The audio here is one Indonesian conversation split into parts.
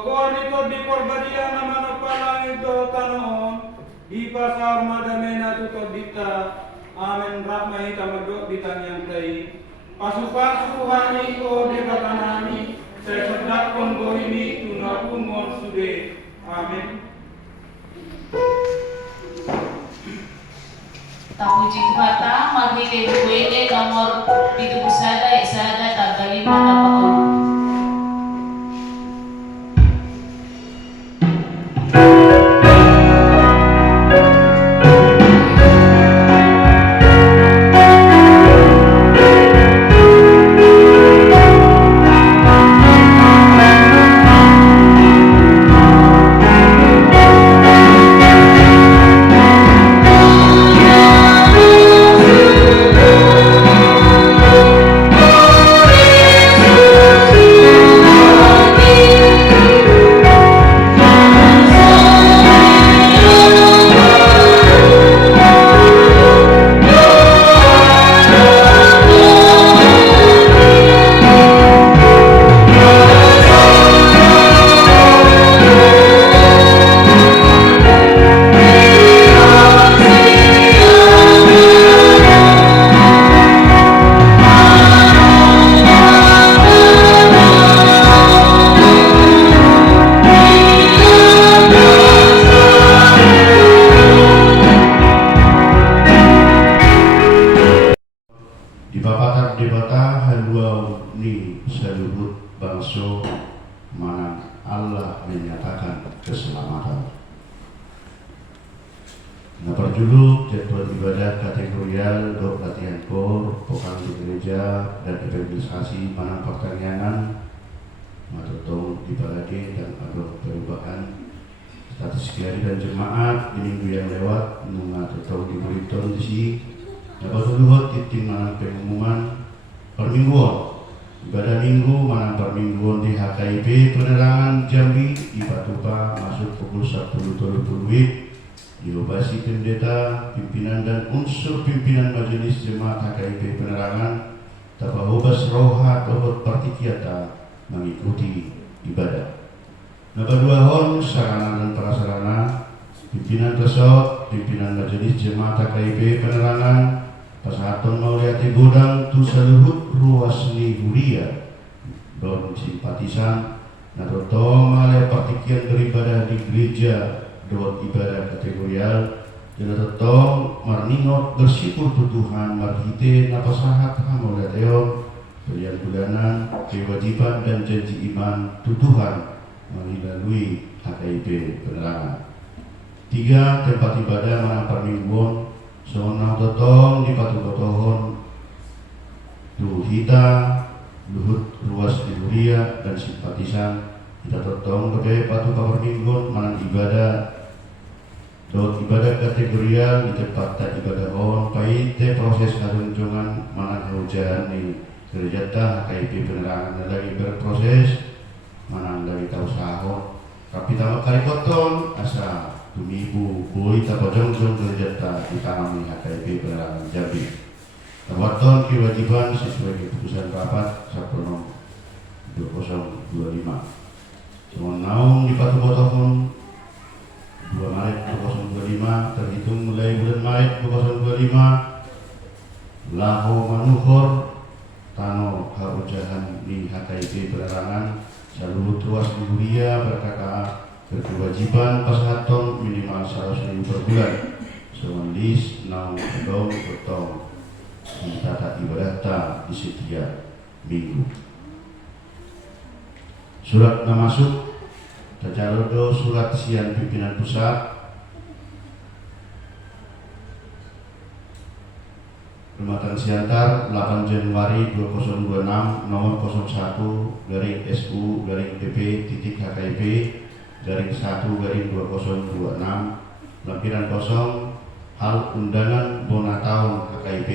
Kokornito di korbadia naman o pala ito tanon. Ipasar madamena tuto dita. Amen rahmahita madok dita nyantai. Pasukan-suhani ko di batanani. Saya sedap kongo ini tunapun mon sude. Amin. Tapuji Tuhata, Magmite Buwede, nomor 7 Isada, Tagalima, Napakulu. Berjuluk jadwal ibadah kategorial dok latihan kor, vokal di gereja dan evangelisasi manang pertanianan matutong di balade dan agak perubahan status kiari dan jemaat di minggu yang lewat matutong di beriton di si dapat luhut titim manang pengumuman permingguan ibadah minggu manang permingguan di HKIP Penerangan Jambi di Patupa masuk pukul 10.30 diobasi pendeta, pimpinan dan unsur pimpinan majelis jemaat HKIP Penerangan tabahobas roha tohot partikiata mengikuti ibadah. Nabaduahon sarana dan prasarana pimpinan resort, pimpinan majelis jemaat HKIP Penerangan pasahaton mauliati godang tu saluhut ruas ni huria don simpatisan natotong malaya partikian beribadah di gereja dawat ibadah kategorial dan tetong marningot bersipur tuduhan marhite napasahat hamolateo pilihan bulanan kewajiban dan janji iman tuduhan melalui HKIP Penerangan. 3. Tempat ibadah manang permingguan sonang totong di patukotohon duhita luhut ruas dihuria dan simpatisan kita totong kepada patuka permingguan manang ibadah dot ibadah kategorial di tempat tak ibadah on paite proses karunjungan manang hujan ni kerjata HKIP Penerangan lagi berproses manang lagi tahu sahur tapi tamak kali koton asa tumibu boy tapajong-jong kerjata ditanami HKIP Penerangan Jambi tawaton kewajiban sesuai keputusan rapat Sabtu 2025 semua naung di patukotohon 2 Maret 2025 terhitung mulai bulan Maret 2025 Laho Manuhor Tano Harujahan di HKIP Penerangan Saluhut ruas Huria berkata berkewajiban pasahaton minimal 100.000 per bulan semelis naung kedong betong di tata ibadah di setiap minggu. Surat masuk Tajarodo surat sian pimpinan pusat Rumatan Siantar 8 Januari 2026 nomor 01 garing SU garing PP titik HKIP garing 1 garing 2026 lampiran kosong hal undangan bona tahun HKIP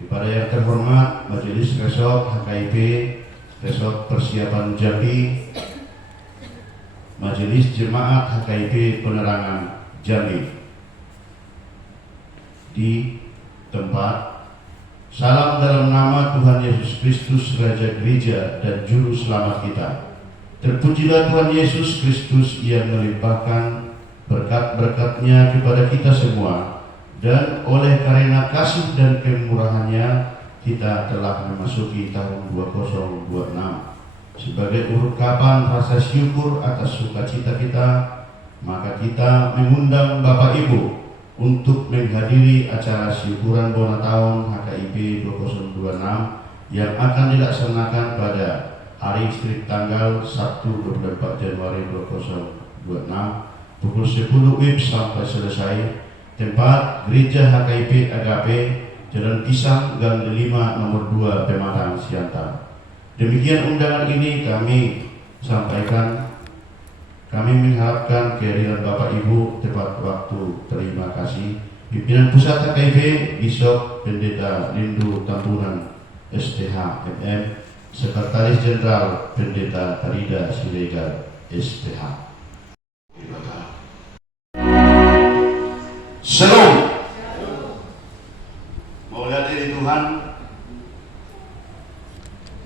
kepada yang terhormat Majelis Resort HKIP Resort Persiapan Jambi Majelis Jemaat HKIP Penerangan Jambi di tempat salam dalam nama Tuhan Yesus Kristus Raja Gereja dan Juru Selamat kita Terpujilah Tuhan Yesus Kristus yang melimpahkan berkat-berkat-Nya kepada kita semua, dan oleh karena kasih dan kemurahan-Nya kita telah memasuki tahun 2026. Sebagai ungkapan rasa syukur atas sukacita kita, maka kita mengundang Bapak Ibu untuk menghadiri acara syukuran bona tahun HKIP 2026 yang akan dilaksanakan pada hari Istri tanggal Sabtu 24 Januari 2026 pukul 10 WIB sampai selesai. Tempat Gereja HKIP Agape, Jalan Pisang, Gang 5 nomor 2 Pematang, Siantar. Demikian undangan ini kami sampaikan. Kami mengharapkan kehadiran Bapak Ibu tepat waktu. Terima kasih. Pimpinan Pusat HKIP Bishop Pendeta Lindu Tambunan STH MM, Sekretaris Jenderal Pendeta Tarida Siregar SPH. Shalom. Mau lihat ini Tuhan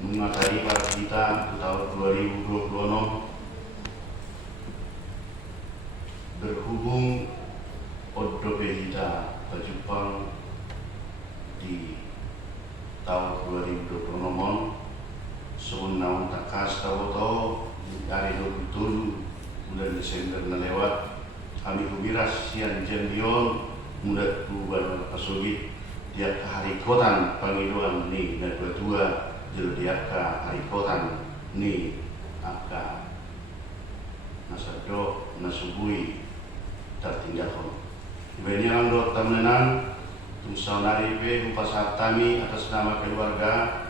mengakhiri pada kita tahun 2026 berhubung odobe kita ke Jepang di tahun 2026 seunang takas tahu hari 27 bulan Desember na lewat kami kubiras sian jambion muda kuban pasugit tiap hari kotan pangiluan ni na dua jero tiap hari kotan ni aka nasado nasubui tertinggal. Ibaratnya orang dok temenan tungsa naripe upasar tami atas nama keluarga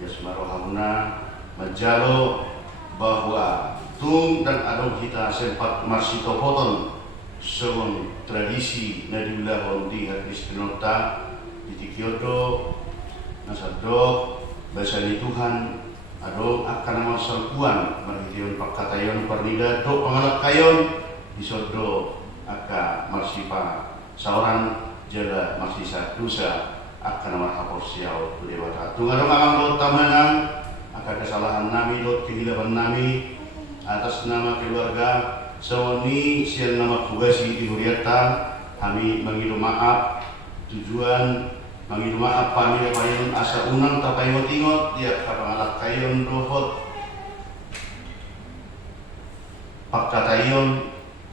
Yasmaro Hamuna menjalo bahwa tung dan adong kita sempat masih topoton seorang tradisi nadiulahon di Kristinota di Tikiodo nasadok basani Tuhan adong akan masalkuan marhition pakatayon pernida do pangalak kayon disodo aka marsipa seorang jala marsisa dosa akan marhapor siau dewata tungadong amang tamanan akan kesalahan nami dot kehilapan nami atas nama keluarga sawani siang nama tugasi di Huriata kami mengilu maaf tujuan mengilu maaf pamil payun asa unang tapayo tingot dia kapangalak kayon rohot pakatayon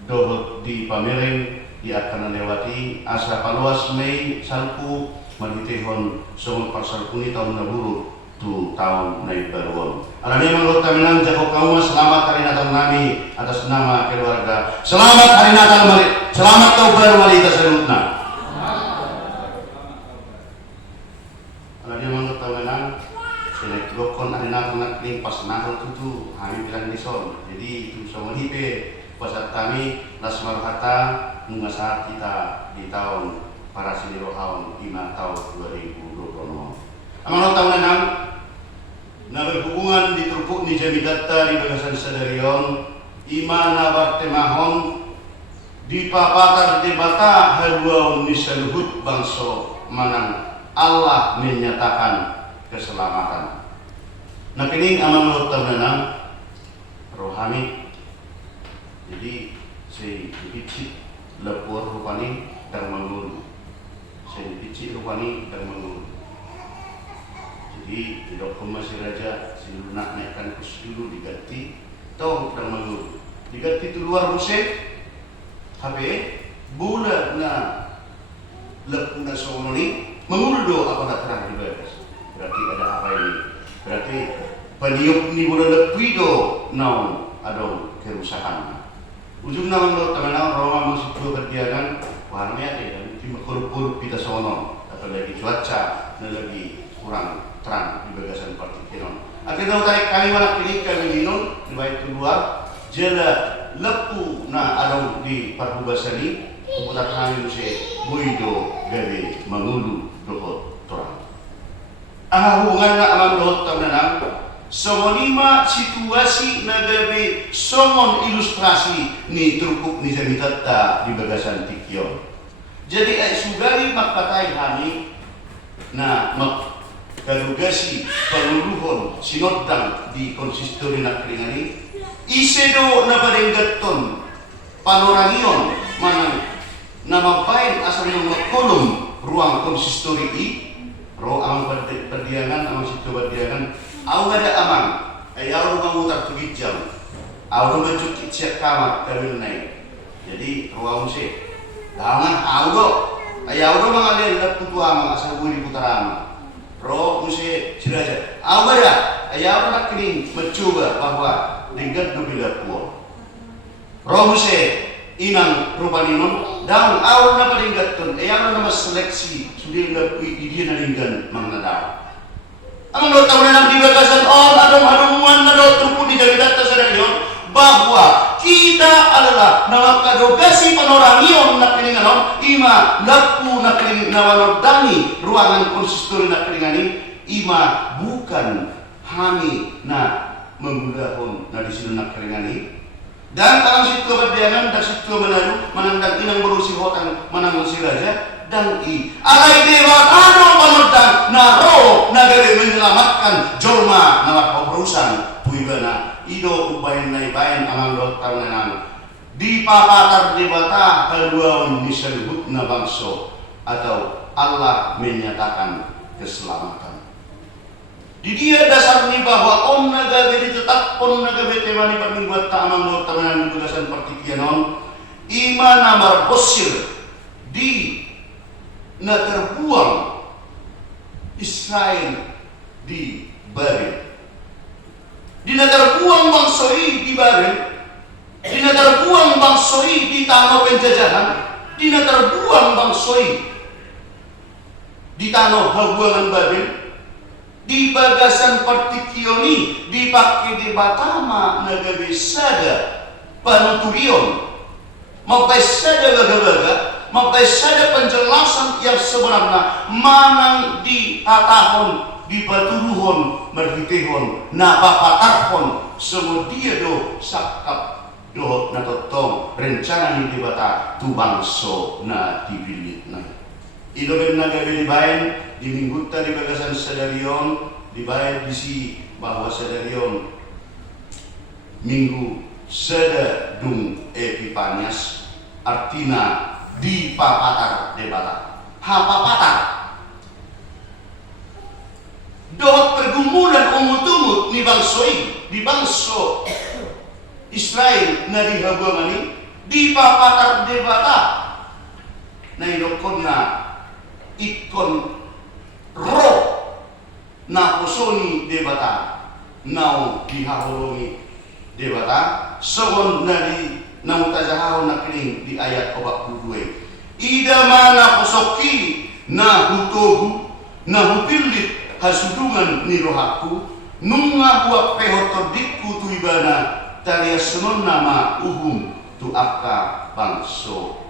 dohot di pamereng di akan lewati asa paluas Mei salku manitehon somong parsalkuni tahun naburu tu tahun naik baruan. Alami menurut kaminan jago kamu selamat hari Natal nami atas nama keluarga. Selamat hari Natal mari. Selamat tahun baru mari tersebutna. Alami menurut kaminan selek lokon hari Natal nakling pas Natal tutu kami bilang dison. Jadi itu sama hipe pasat kami lasmar kata mengasah kita di tahun para sinirohaun 5 tahun 2020. Amanot tahun enam na berhubungan di Trupuk ni Jamidatta di Bagasan Sadarion imana bartemahon di papatar di bata haluau ni saluhut bangso manang Allah menyatakan keselamatan. Nah kini amanot tahun enam rohani jadi si dipicit lepur rupani dan mengulu si dipicit rupani dan mengulu. Jadi tidak masih raja si lunak naikkan kus dulu diganti tong dan mengulu diganti itu luar musim tapi bulan na lep na sononi mengulu do apa nak terang dibebas berarti ada apa ini berarti peniup ni bulan lepi do naon adong kerusakan ujung nama menurut teman-teman Roma masih dua kerjaan warnanya dan cuma kurup-kurup kita sono apalagi cuaca dan lagi kurang terang di bagasan partikelon. Akhirnya kami malah pilih kami minum di bait keluar jela lepu na adong di Parhubasani keputar kami mesti buido gawe mengulu dohot torang. Hubungan na amang dohot teman-teman somonima situasi nagabe somon ilustrasi ni Trupuk ni Jamidatta di Bagasan Tikyon. Jadi sugari makpatay kami na magkalugasi panuluhon sinodang di konsistori na kringani isedo na barenggaton panorangion manang namapain asal ng makulong ruang konsistori ro ang perdiangan ang situ perdiangan awada amang ayaw mengutar tugit jam awdo mencukit siap kamar kawin naik jadi ruang si tangan awdo ayaw mengalir dan putu amang asal buri putarama ro musi siraja awada ayaw nak kini mencoba bahwa dengan dubila puan ro musi inang rupaninon daun awal na paringgatun ayaw na seleksi sudah na dia naringgan mangnadaw ang do taon na dibagasan adong-adongan na do trupo di dagdata sa dalyon bahwa kita adalah nakadogasi panorangion na pininganon ima lapu na nawanodani ruangan konsistori na piningani ima bukan kami na menggulahon na disini na piningani dan kalau situ berdiangan dan situ menaruh menandang inang berusi hotan menang si raja dan alai dewa kano panodang naro nagari menyelamatkan jorma nawak perusahaan puibana ido ubayan naibayan amang dot tahunan di papatar debata kedua disebut na bangso atau Allah menyatakan keselamatan. Di dia dasar ni bahwa om naga bedi tetap om naga bete mani pamingguat ta amang do tamanan tugasan partikianon iman namar bosir di na terbuang Israel di Babel. Di na terbuang bangsoi di Babel, di na terbuang bangsoi di tanah penjajahan, di na terbuang bangsoi di tanah habuangan Babel. Di bagasan partikioni dipakai di Batama nagabisada panuturion mapesada gaga-gaga mapesada penjelasan yang sebenarnya manang di atahon di baturuhon merhitehon na papatarhon semudia do sakap do na totong rencana ni di bata tu bangso na dibilit na iloben nagabi bayan di mingguta di bagasan sadarion dibayar bisi bahwa sadarion minggu sedadung epipanias artina di papatar debata hapapatar dohot pergumulan umut-umut ni bangsoi di bangso Israel na di habangani di papatar debata na ilokon na ikon ro na pusoni debata nau dihaholongi debata segon nadi namutajahaw na kining di ayat 42 ida mana pusoki na hutohu na hupilit hasudungan ni rohaku nunga huwak pehotodikku tu ibana talia sunon nama uhum tu akka bangso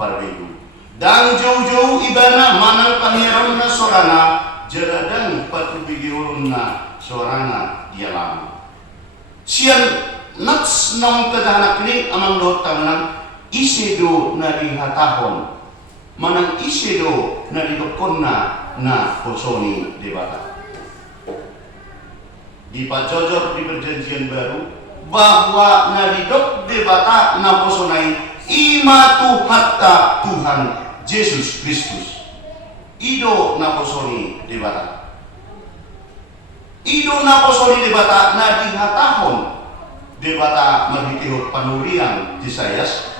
parbedu dan jauh-jauh ibana manang pangeran na sorana jaladang patubigirun na sorana dia lama sian nats nang kadahanak ni amang do tamanan isedo na dihatahon manang isedo na didokon na posoni debata di pajojor di perjanjian baru bahwa na didok debata na posonai imatu hatta Tuhan Yesus Kristus ido naposoni debata na dihatahon debata merhitihot panurian Yesayas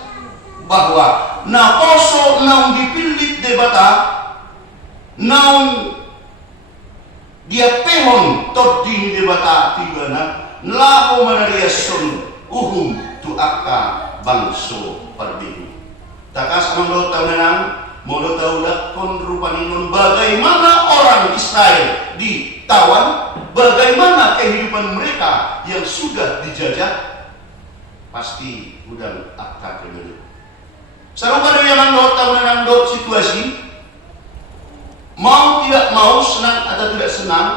bahwa naposo naung dipilit debata naung dia pehon toding debata tibana nlaho manariason uhum tu akka bangso parbidu takas amang tahunan modo taulah konrupaninun bagaimana orang Israel ditawan bagaimana kehidupan mereka yang sudah dijajah pasti udang akka kebelut sarupa yang amang tahunan situasi mau tidak mau senang atau tidak senang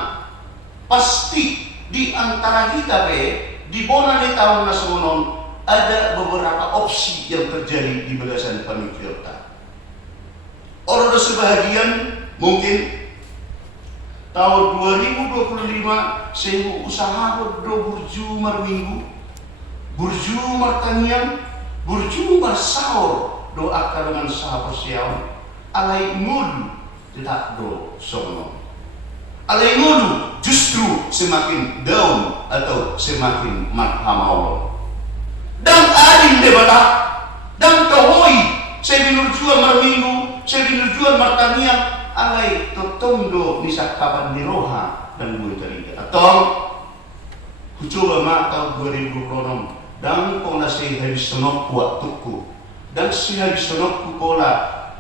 pasti di antara kita di bona di tahun nasional ada beberapa opsi yang terjadi di belasan pemikiran. Orang sebahagian mungkin tahun 2025 saya usaha do burju marminggu burju martanian, burju bersaur doa dengan sahabat siau, alai ngulu tidak do sono. Alai ngulu justru semakin down atau semakin marhamau. Dan adin debata, dan tohoi, sebinurjuan marminggu, sebinurjuan martanian, alai totondo nisak kapan niroha dan gue tadi. Atau kucoba mak tahun 2026 dan pola si habis sonok waktuku dan si habis sonokku pola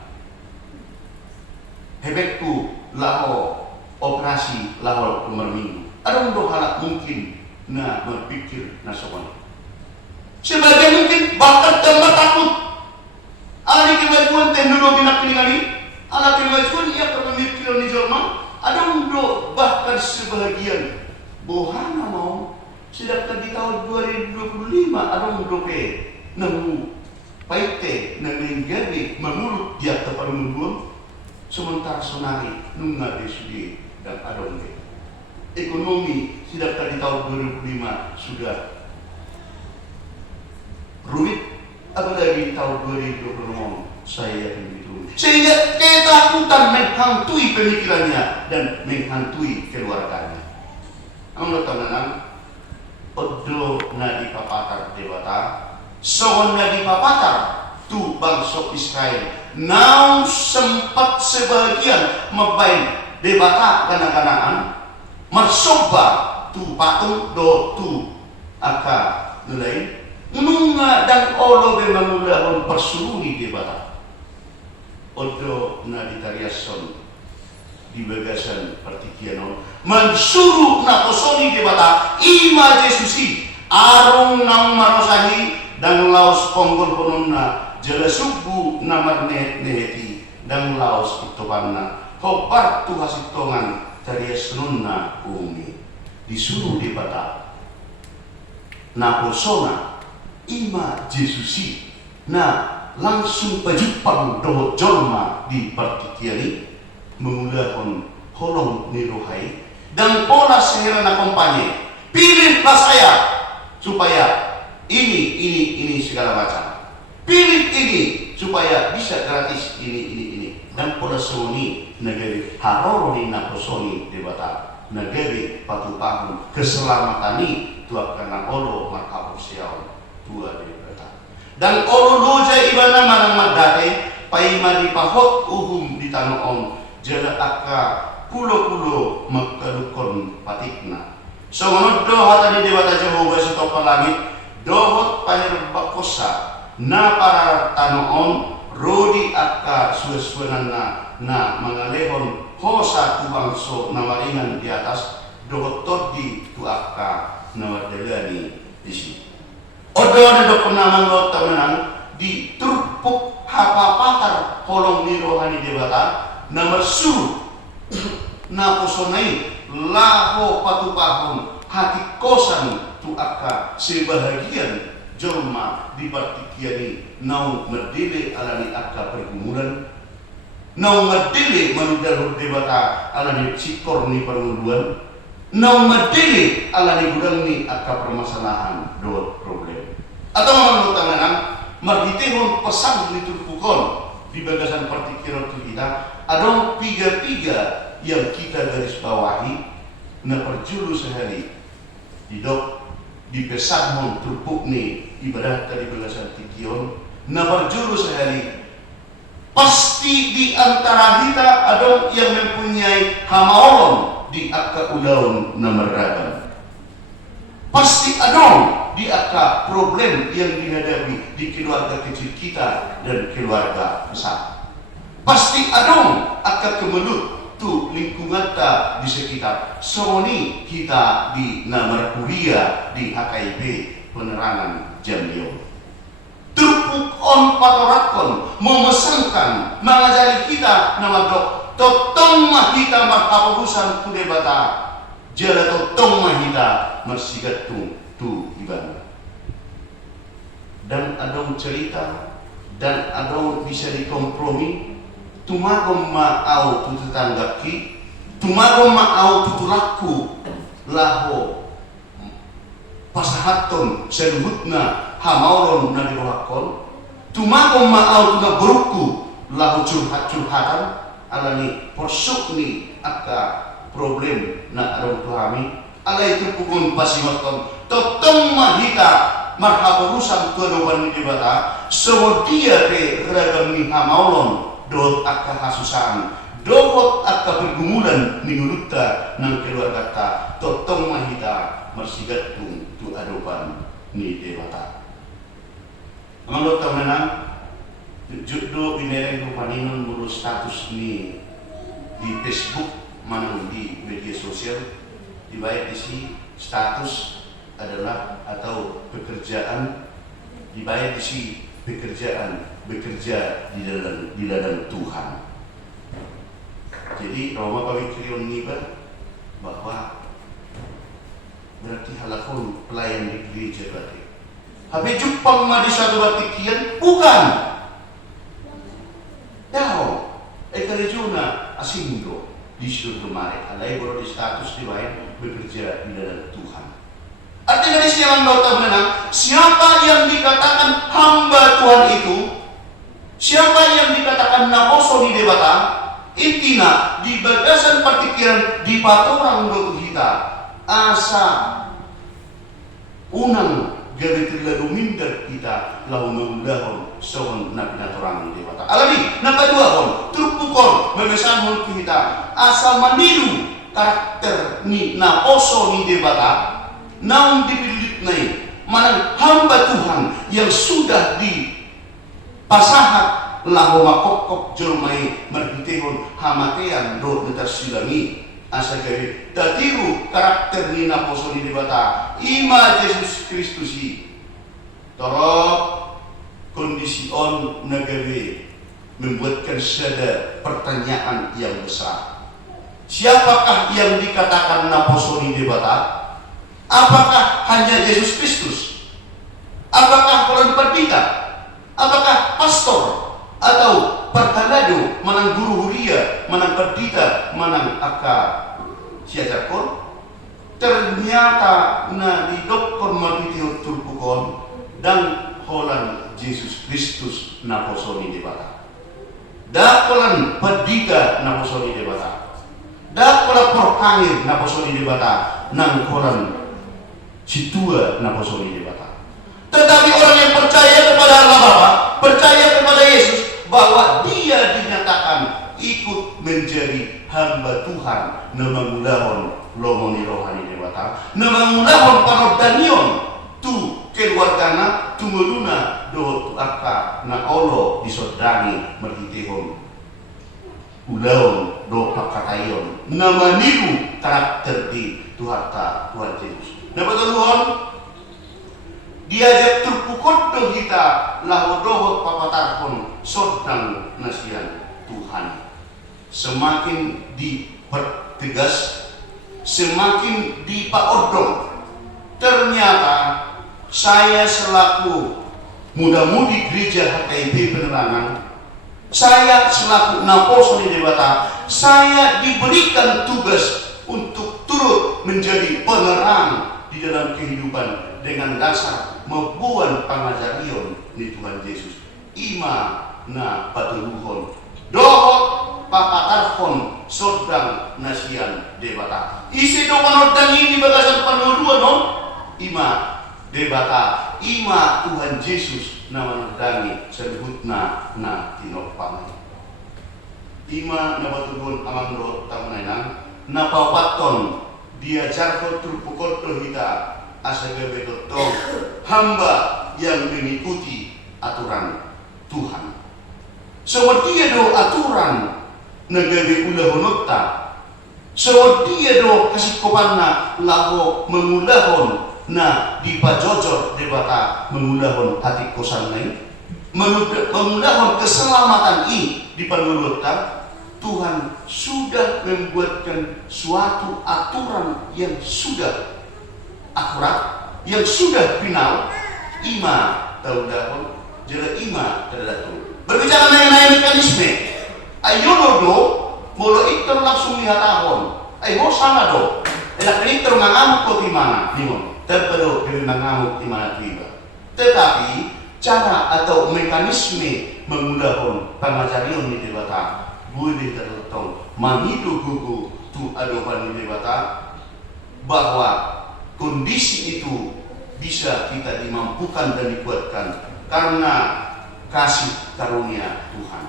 hebekku laho operasi laho merminggu. Ada untuk halak mungkin na berpikir na sopan. Sebagian mungkin bahkan tambah takut. Ada kemajuan teknologi nak ningali, ada kemajuan ia akan memikirkan di zaman. Ada untuk bahkan sebagian bohana mau sedangkan di tahun 2025 ada untuk nemu paite nemu gabi memulut dia kepada membuang sementara sonari nunga desudi dan ada untuk ekonomi sedangkan di tahun 2005 sudah rumit, apalagi di tahun 2020 saya yakin begitu. Sehingga ketakutan menghantui pemikirannya dan menghantui keluarganya. Ang tanan odo na dipapatar dewata, soon na dipapatar tu bangsa Israel. Now sempat sebagian mabain debata gana-ganaan, marsoba tu patung do tu aka nilai. Nunga dan olo be mamulahon persuruhi debata. Odo na ditariason di bagasan partikianon mansuruh na posoni debata ima Jesusi arong nang marosahi dan laos ponggol pononna jala subu namar neheti dan laos itopanna hopar tu hasitongan tariasnonna umi disuruh debata na posona ima Jesusi na langsung pajupang doho jolma di partikiani mengulahkan holong niruhai dan pola sehera na kompanye pilihlah saya supaya ini segala macam, pilih ini supaya bisa gratis ini dan pola soni negeri haroroni na posoni debata negeri patupahun keselamatani tuakana olo markapur siau tua debata dan olo loja ibana manang madate paima di pahot uhum di tanoon jala akka pulo-pulo magkalukon patikna. So ngunod doha tadi dewata Jehovah sa topalangit dohot pahir bakosa na para tanoon rodi akka suweswenan na mangalehon hosa tubangso na maringan di atas dohot todi tu akka na wadalani disi. Odo na do penamang lo tamanan di turpuk hapapatar holong nirohani dewata na marsuruh na posonai laho patupahon hati kosan tu akka sebahagian jolma di partikiani nau merdele alani akka pergumulan nau merdele manudal debata alani cikor ni perunduan nau merdele alani gudang ni akka permasalahan do problem atau menurut tangan marhitehon pesan liturpukon di bagasan partikiran kita ada tiga yang kita garis bawahi na perjulu sehari didok di pesan mon turpuk ni ibadah dari bagasan tikion na perjulu sehari pasti di antara kita ada yang mempunyai hamaon di akka ulaun na meragam pasti ada di akka problem yang dihadapi di keluarga kecil kita dan keluarga besar. Pasti ada akka kemelut tu lingkungan ta di sekitar. Soni kita di namar kuliah di HKIP penerangan Jambion. Turpuk on patorakon memesankan mengajari kita nama dok totong mahita markapusan tu debata jala totong mahita mersigat tu ibadah dan ada cerita dan ada bisa dikompromi tumagom maau tu tetanggaki tumagom maau tu laku laho pasahaton seluhutna hamauron na dirohakon tumakom maaw tuna beruku lahu curhat-curhatan alani porsukni akka problem na arong tuhami alay tupugun pasimaton totong mahita marhaburusan tuadoban ni dibata semodia ke ragam ni hamauron dohot akka hasusaan dohot akka pergumulan minguluta ng keluarga ta totong mahita marsigatung tu adoban ni dewata. Amang lo tau nanang juddo binereng rupaninun mulu status ni di Facebook manang di media sosial dibayar isi status adalah atau pekerjaan dibayar isi pekerjaan bekerja di dalam Tuhan. Jadi Roma pamikirion niba bahwa berarti halakon pelayan di gereja berarti. Habis jupang ma di satu batikian bukan. Dao, ekarejuna asindo di surga kemarin. Alai baru di status dibayar bekerja di dalam Tuhan. Artinya di siang nota menang, siapa yang dikatakan hamba Tuhan itu, siapa yang dikatakan naposo di debata, intina di bagasan partikiran di patorang do kita asa unang gawe lalu minder kita lau mengundahon sawan na pinatorang di debata. Alami na kedua hon turpukon memesan hon kita asa maniru karakter ni naposo ni debata. Naung dipilit nai manang hamba Tuhan yang sudah dipasahat lahu makokok jormai marhitehon hamatean do neta silangi asa gawe datiru karakter ni naposo ni debata ima Yesus Kristus torok kondisi on nagawe membuatkan sada pertanyaan yang besar. Siapakah yang dikatakan naposo ni debata? Apakah hanya Yesus Kristus? Apakah orang pendeta? Apakah pastor? Atau perhalado manang guru huria, manang pendeta, manang akka siajakon? Ternyata na didokon magitiot turpukon dan holan Yesus Kristus naposoni debata. Dakolan pendeta naposoni debata. Dakolan porkangir naposoni debata nang holan situa naposoni debata. Tetapi orang yang percaya kepada Allah Bapa, percaya kepada Yesus bahwa dia dinyatakan ikut menjadi hamba Tuhan, namangulahon lomoni rohani debata, namangulahon parodanion tu keluargana tumuluna do akka na Allah disodani merhitehon ulaon do pakatayon namaniru karakter di Tuharta Tuhan Yesus. Dapat Tuhan diajak terpukul do kita lahu dohot papatarhon sodang nasihan Tuhan. Semakin dipertegas, semakin dipaodong. Ternyata saya selaku muda-mudi gereja HKIP Penerangan, saya selaku naposo di debata, saya diberikan tugas untuk turut menjadi penerang di dalam kehidupan dengan dasar membuat pangajarion ni Tuhan Yesus. Ima na patuluhon dohot papatarhon sodang nasian debata. Isi do panodang ini bagasan panuduan non ima debata ima Tuhan Yesus na manodangi seluhutna na tinopamay. Ima na patuluhon amang do tamunainan na papaton diajarkan turpukot kita asa gabetotong hamba yang mengikuti aturan Tuhan. Seperti do aturan nagawe ulahonota, seperti do kasikopanna laho mengulahon na dipajojor debata mengulahon hati kosan lain, mengulahon keselamatan di panulota. Tuhan sudah membuatkan suatu aturan yang sudah akurat, yang sudah final. Ima tahu dahon, jera ima terdatul. Berbicara mengenai mekanisme, ayo do molo itu langsung lihat tahun. Ayo sana do, enak ini terangamuk kau di mana, nimon. terpenuh dengan mengamuk di mana tiba. Tetapi cara atau mekanisme mengulahon pangajarion ni debata boleh terletak manitu gugu tu adopan ni debata bahwa kondisi itu bisa kita dimampukan dan dikuatkan karena kasih karunia Tuhan.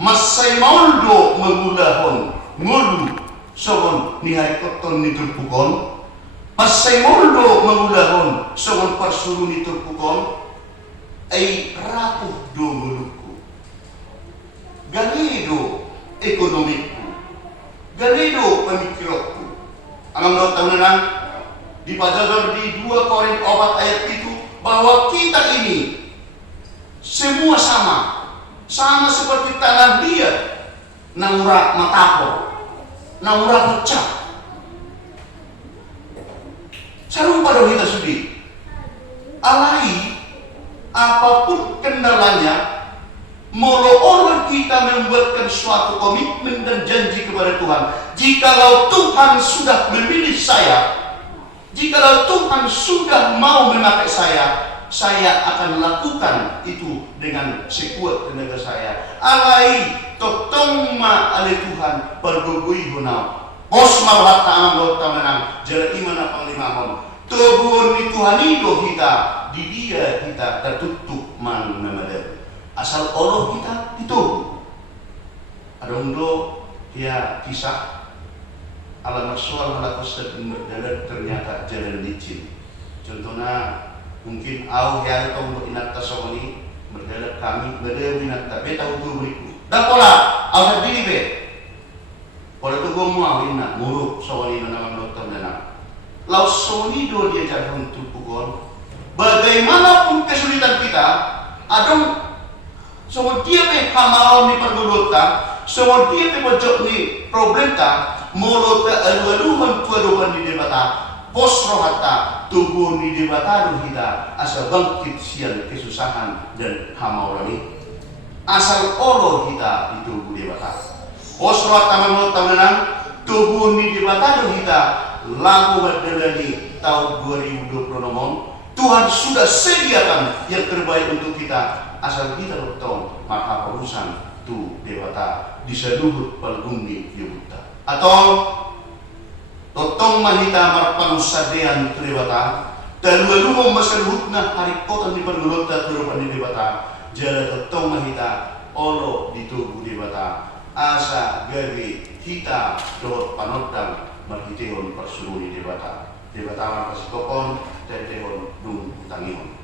Masai mauldo mengulahon ngulu sogon ni hari koton ni terpukon. Masai mauldo mengulahon sogon parsuru ni terpukon. Ay rapuh do mulukku, galido ekonomiku, galido pemikiranku. Amang tahu nang dipajajar di 2 Korintus 4 ayat itu bahwa kita ini semua sama seperti tanah liat, naurak matapor, naurak pecah. Sarupa dong kita sudi, alai apapun kendalanya, molo orang kita membuatkan suatu komitmen dan janji kepada Tuhan. Jikalau Tuhan sudah memilih saya, jikalau Tuhan sudah mau memakai saya akan lakukan itu dengan sekuat tenaga saya. Alai totong ma ale Tuhan pergugui hunau. Bos marwata amang menang jalan iman panglimahon. Tubuhun ni Tuhan itu kita, di dia kita tertutup man namadar. Asal Allah kita itu. Adongdo ya kisah ala marsual ala kostad berjalan ternyata jalan licin. Contohnya mungkin au ya tong inata sogoni berjalan kami berjalan inata beta utu beriku. Dan pola au diri be. Pola tu gua mau inat muruk sogoni nama dokter dan lau solido dia jalan untuk pukul. Bagaimanapun kesulitan kita, adong semua dia pe hamaon ni pergulota, semua dia pe pojok ni problem ta, molo ta alu-aluhan tuaduhan di debata, pos rohata tubuh ni debata kita asal bangkit siang kesusahan dan hamaon ni, asal olo kita itu debata, pos rohata menurut tahunan tubuh ni debata kita. Lagu berdalani tahun 2026 Tuhan sudah sediakan yang terbaik untuk kita asal kita bertong maka urusan tu dewata diseluruh palguni dibuta atau totong mahita marpanusadean tu dewata terlalu masaluhna hari kota di pergulota turupan di dewata jala totong mahita olo di tubuh dewata asa gabi kita dot panodang marhitehon parsuru di debata marpasikopon tetehon dung tangihon.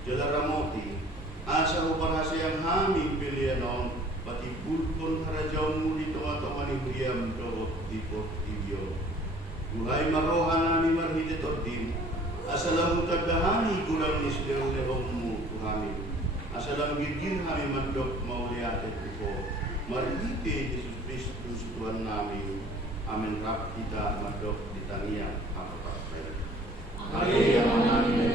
Jala ramoti, asa uparhasyang haming pilianon, pati pulpon harajamu di tengah-tengah ni huriam dohot di portibio. Buhay marohan nami marhitit ordim, asalam utagdahani gulang nisdero lehommu Tuhani. Asalam gigil kami mandok mauliatet iko, marhiti Yesus Kristus Tuhan nami. Amin rap kita mandok di tania apa kaya. Haleluya menami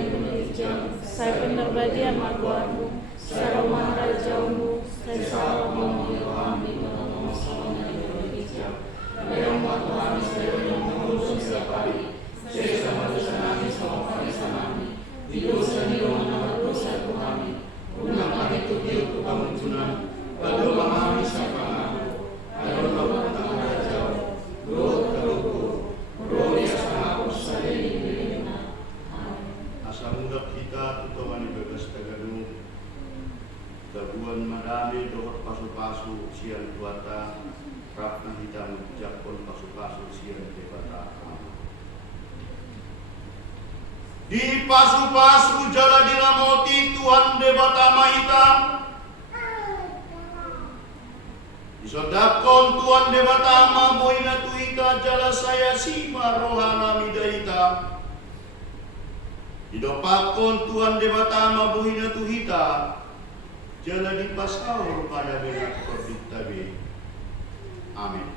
saya penerbadian maguamu, saya maharajaumu, saya salah memohon kami menolong sama Indonesia. Dalam waktu kami saya menghubung setiap hari, saya sama dosa kami sama kami sanami. Di dosa di mana dosa kami, guna kami tujuh kamu tunan, pada kami siapa kamu, ayo kamu tak merajau, doa terukur, doa sama aku sendiri. Asa mudak kita tutupan ibagas tagadung, daguan madami dohot pasu-pasu siang kuata, rap na hitam jakon pasu-pasu siang debata. Di pasu-pasu jala dinamoti Tuhan debata mahita. Isodakon Tuhan debata maboina tuita jala saya sima rohana midahita. Idopakon Tuhan debata mabuhina tuhita, jala di pasaur pada benak korditabe. Amin.